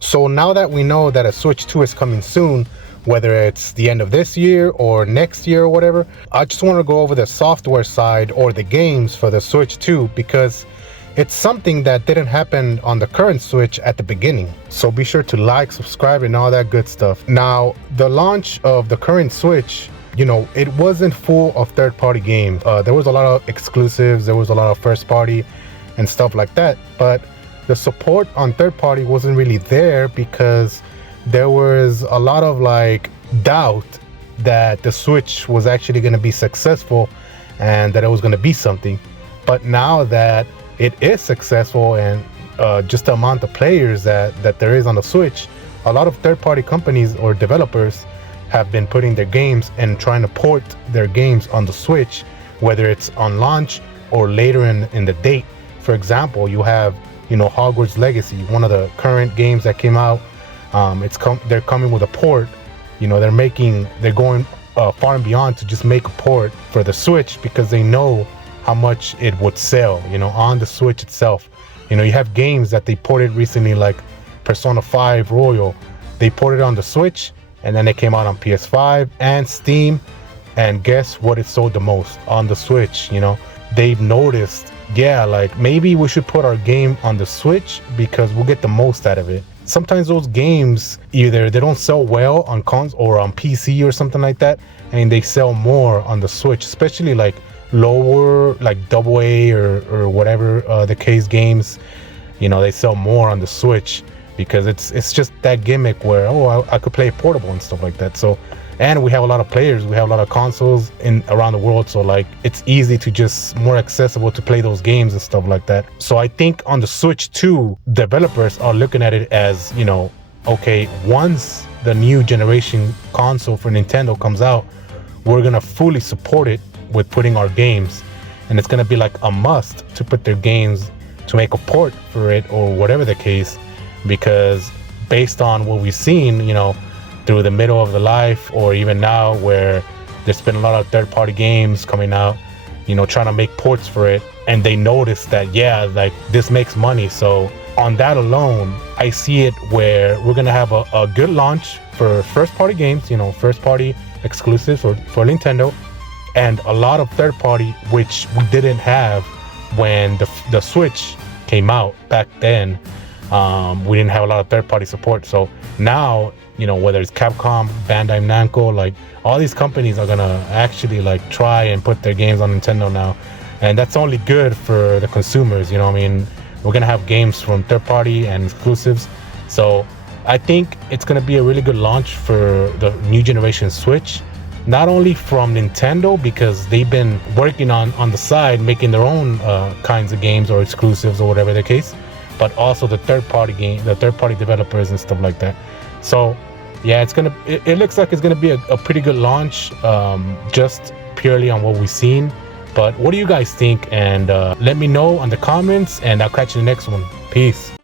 So now that we know that a Switch 2 is coming soon, whether it's the end of this year or next year or whatever, I just want to go over the software side or the games for the Switch 2 because it's something that didn't happen on the current Switch at the beginning. So be sure to like, subscribe, and all that good stuff. Now, the launch of the current Switch, it wasn't full of third-party games. There was a lot of exclusives, there was a lot of first-party and stuff like that, but the support on third-party wasn't really there because there was a lot of doubt that the Switch was actually going to be successful and that it was going to be something. But now that it is successful and just the amount of players that there is on the Switch, a lot of third-party companies or developers have been putting their games and trying to port their games on the Switch, whether it's on launch or later in the date. For example, you have Hogwarts Legacy, one of the current games that came out. They're coming with a port. They're going far and beyond to just make a port for the Switch because they know how much it would sell, on the Switch itself. You have games that they ported recently, like Persona 5 Royal. They ported on the Switch, and then it came out on PS5 and Steam. And guess what? It sold the most on the Switch. They've noticed, maybe we should put our game on the Switch because we'll get the most out of it. Sometimes those games, either they don't sell well on console or on PC or something like that, and they sell more on the Switch, especially lower, AA or whatever the case games. They sell more on the Switch because it's just that gimmick where I could play portable and stuff like that. So, and we have a lot of players, we have a lot of consoles around the world, so it's easy to just more accessible to play those games and stuff like that. So I think on the Switch 2, developers are looking at it as, okay, once the new generation console for Nintendo comes out, we're gonna fully support it with putting our games, and it's gonna be a must to put their games, to make a port for it or whatever the case, because based on what we've seen, through the middle of the life or even now, where there's been a lot of third-party games coming out, trying to make ports for it, and they notice that this makes money. So on that alone, I see it where we're gonna have a good launch for first-party games, first-party exclusives for Nintendo, and a lot of third-party, which we didn't have when the Switch came out back then. We didn't have a lot of third-party support. So now, whether it's Capcom, Bandai Namco, all these companies are gonna actually try and put their games on Nintendo now, and that's only good for the consumers. We're gonna have games from third-party and exclusives. So I think it's gonna be a really good launch for the new generation Switch, not only from Nintendo because they've been working on the side making their own kinds of games or exclusives or whatever the case, but also the third-party developers and stuff like that. So yeah, it looks like it's gonna be a pretty good launch, just purely on what we've seen. But what do you guys think? And let me know on the comments, and I'll catch you in the next one. Peace.